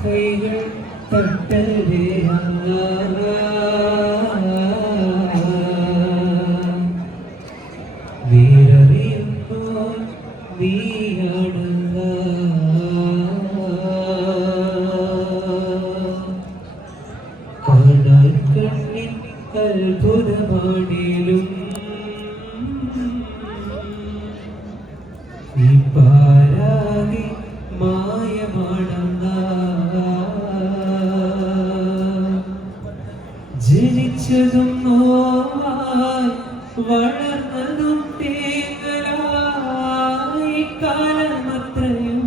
കൈകൾ തട്ടരേ നീരറിയുന്നു നീയാണല്ല കാണാൻ കണ്ണിൽ അത്ഭുതമാണേലും ഈ പാരാകെ മായമാണെന്ന ജനിച്ചതും നോവായി വളർന്നതും തേങ്ങലായി കാലമത്രയും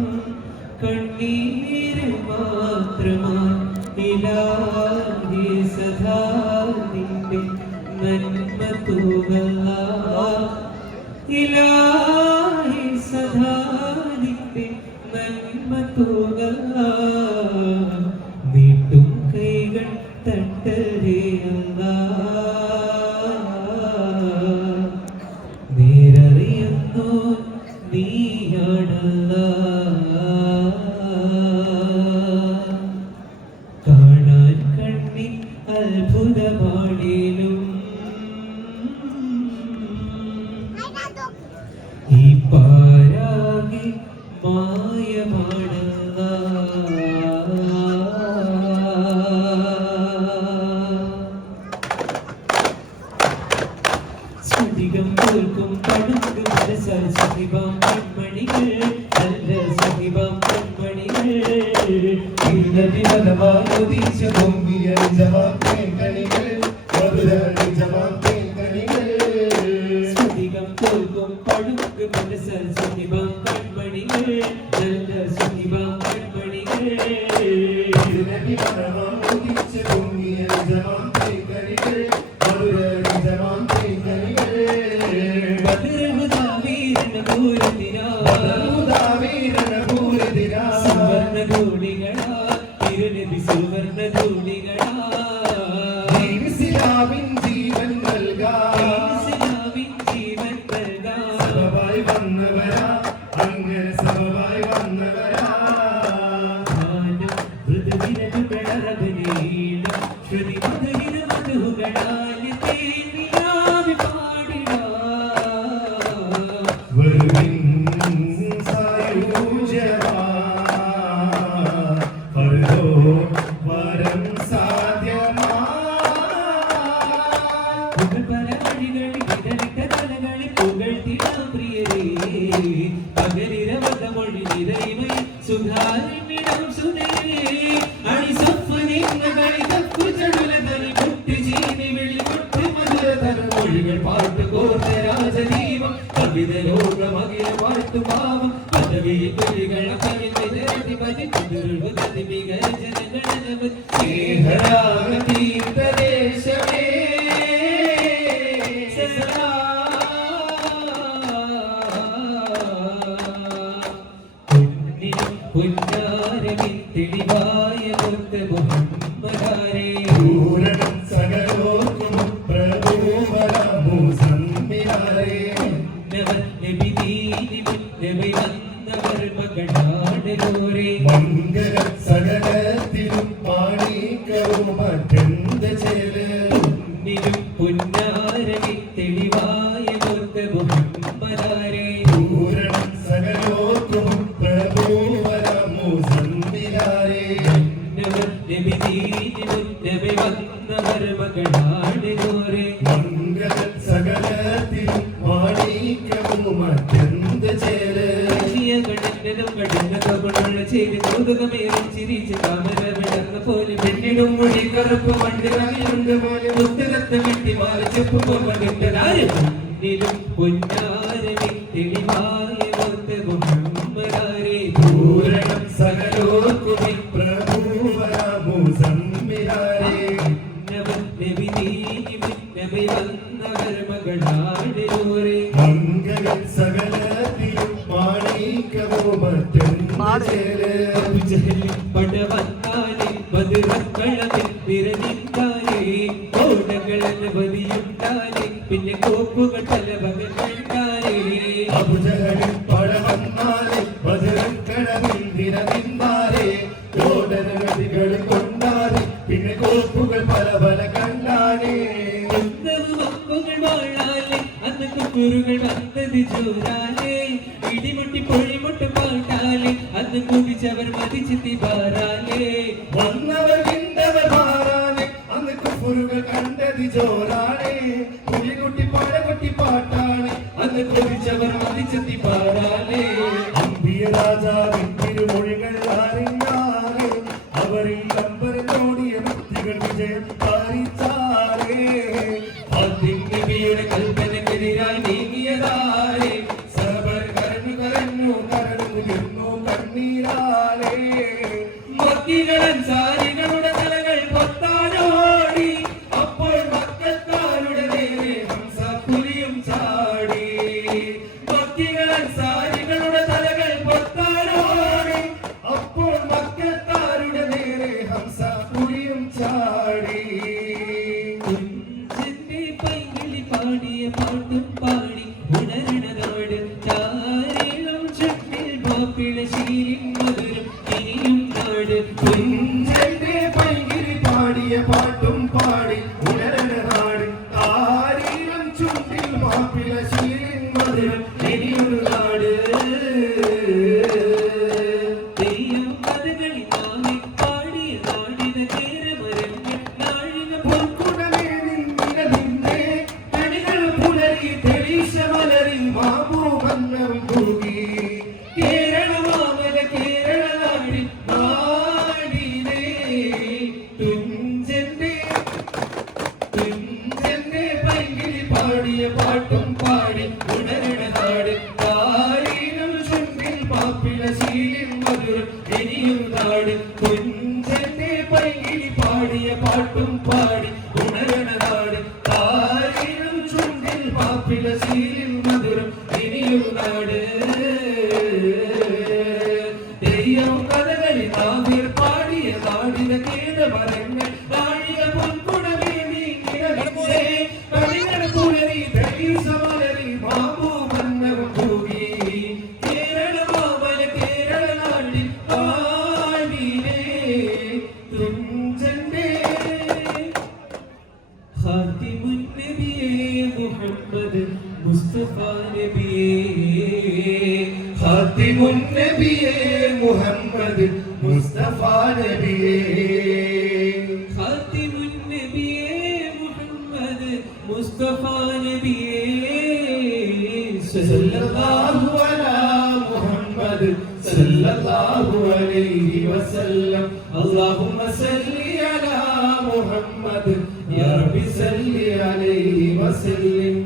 കണ്ണീര് മാത്രമായി ഇലാഹി സദാ നിന്റെ നന്മ തൂകല്ല ഇലാഹി സദാ നിന്റെ നന്മ തൂകല്ല നീട്ടും കൈകൾ തട്ടരേ നേരറിയുന്നു നീയാണല്ല കാണാൻ കണ്ണിൽ അത്ഭുതമാണേലും ഈ പാരാകെ മായമാണല്ല സ്ഫടികം തോൽക്കും പടുക്ക് മനസ്സാൽ സഹിബാം കൺമണികൾ നല്ല സഹിബാം കൺമണികൾ വിമലമാനുദീശ പൊങ്ങിയ ജമാക്കണികൾ സ്ഫടികം തോൽക്കും പടുക്ക് മനസ്സാൽ സഹിബാം കൺമണികൾ നല്ല സഹിബാം കൺമണികൾ വിമലമാനുദീശ പൊങ്ങിയ ജമാക്കണികൾ ഇസ്ലാമിൻ ജീവൻ സബബായി വന്നവരാ അങ്ങനെ സബബായി വന്നവരാ വരം സാധ്യമാ പല വഴികളിൽ ഇടലിട്ട തലകളിൽ പുകഴ്ത്തിടാം പ്രിയരേ പകലിരവതമൊഴി നിറയുമൈ സുധാരിണിടം സുനേരേ അണിസഫനിങ്ങളി തക്കു ചടുലതൽ മുട്ടി ജീനി വിളി മുട്ടി മധുരതര മൊഴികൾ പാട്ട് കോർത്ത രാജദീപം കവിതലോകമകില പാട്ടുഭാവം പദവി കുലികൾ കവിഞ്ഞ നിരതി പതി കുതിർവതി മികജനഗണനവ സ്നേഹരാഗ തീർത്ഥദേശമേ തെളിവായ മുഹമ്മദാരേ പൂരണം സകലോർക്കും പ്രഭുവരമു സമ്മിലാരേ നബി ദീനി നബി വന്നവർ മകനാടലോരേ മംഗള സകലത്തിലും മാണിക്കവും മറ്റെന്ത് ചേര് നിലും പുന്നാരവി തെളിവായ മുഹമ്മദാരേ പൂരണം സകലോർക്കും പ്രഭുവരമു സമ്മിലാരേ നബി ദീനി നബി വന്നവർ മകനാടലോരേ മംഗള സകലത്തിലും മാണിക്കവും മറ്റെന്ത് ചേര് പോലെ പെണ്ണിടും മൊഴി കറുപ്പ് മണ്ണിറങ്ങിയുണ്ട് പോലെ പുസ്തകത്തെ വെട്ടി മാറി ചെപ്പ് പോലും പൊന്നാരവി തെളിവായ മുഹമ്മദാരേ പൂരണം സകലോർക്കും പ്രഭുവരമു സമ്മിലാരേ നബി ദീനി നബി വന്നവർ മകളാടലോരേ മംഗള സകലത്തിലും മാണിക്കവും മറ്റെന്ത് ചേര് പടവന്നാലേ ബദറക്കളമിൽ നിറഞ്ഞിട്ടാലേ കോടകളെന്ന് പതിയുണ്ടാലേ പിന്നെ കോപ്പുകൾ പല വകണ്ടാലേ അബുജഹലിൽ പടവന്നാലേ ബദറക്കളമിൽ നിറഞ്ഞിട്ടാലേ കോടകൾ പൊഴിമുട്ട് പാട്ടാലെ അന്ന് കുടിച്ചവർ മതിച്ചെത്തി പാറാലേ വന്നവർ വിണ്ടവർ മാറാനെ അന്ന് കുഫുറുകൾ കണ്ടത് ജോറാനെ പുലികുട്ടി പാടകുട്ടി പാട്ടാണ് അന്ന് കുടിച്ചവർ മതിച്ചെത്തി പാറാലേ അമ്പിയ രാജാവിൻ തിരുമൊഴികൾ അറിഞ്ഞാലേ അവരിൽ നമ്പറിനോടിയ ഭക്തികൾ വിജയം പാലിച്ചാലേ നബിയുടെ കൽപ്പനക്കെതിരായി നീങ്ങിയതാരേ സബർ കരഞ്ഞു കരഞ്ഞു കരഞ്ഞു കണ്ണീരാലേ മക്കികളൻ സാരികളുടെ തലകൾ പൊത്താനോടി അപ്പോൾ മക്കത്താരുടെ നേരെ ഹംസ പുലിയും ചാടി മക്കികളൻ സാരികളുടെ തലകൾ പൊത്താനോടി അപ്പോൾ മക്കത്താരുടെ നേരെ ഹംസ പുലിയും ചാടി കുഞ്ചന്റെ പൈകിളി പാടിയ പാട്ടും പാടി ഉണരണ നാട് ചാരേളം ചട്ടിൽ മാപ്പിള ശീലിൻ മധുരം ഇനിയും നാട് കുഞ്ചന്റെ പൈകിരി പാടിയ പാട്ടും പാടി ഉണരണ നാട് താരീരം ചുണ്ടിൽ മാപ്പിള ശീലിൻ മധുരം ഇനിയൊരു നാട് തെയ്യം കഥകളി നാമി പാടിയ നാടിന കേരമരങ്ങൾ നാഴിക പൊൽക്കുടമേ നിന്നിര നിന്നെ കണികൾ പുലരി തെളിശ മലരിൽ മാമൂമന്നം തൂകി കേരളമാമല കേരള നാടിൻ നാടിനേ തുഞ്ചന്റെ പൈകിരി പാടിയ പാട്ടും പാടി ഉണരണ നാട് താരീരം ചുണ്ടിൽ മാപ്പിള ശീലിൻ മധുരം ഇനിയും നാട് തുഞ്ചന്റെ പൈകിരി പാടിയ പാട്ടും പാടി ഉണരണ നാട് താരീരം ചുണ്ടിൽ മാപ്പിള ശീലിൻ മധുരം ഇനിയും നാട് തെയ്യം കഥകളി നാവിൽ പാടിയ നാടിന കേരമരങ്ങൾ നാഴിക പൊൻകുടമേ നീങ്ങിടേ കളികൾ പുലരി തെളിസ മലരി മാമൂ മന്നവും തൂകി കേരളമാമല കേരള നാടിൻ നാടിനേ തുഞ്ചന്റെ ഖാതിമുൻ നബിയേ മുഹമ്മദ് മുസ്തഫ നബിയേ ഖാതിമുൻ നബിയേ മുഹമ്മദ് മുസ്തഫ നബിയേ ഖാതിമുൻ നബിയേ മുഹമ്മദ് മുസ്തഫ നബിയേ സല്ലല്ലാഹു അലാ മുഹമ്മദ് സല്ലല്ലാഹു അലൈഹി വസല്ലം അല്ലാഹുമ്മ സല്ലി അലാ മുഹമ്മദ് യാ റബ്ബി സല്ലി അലൈഹി വസല്ലം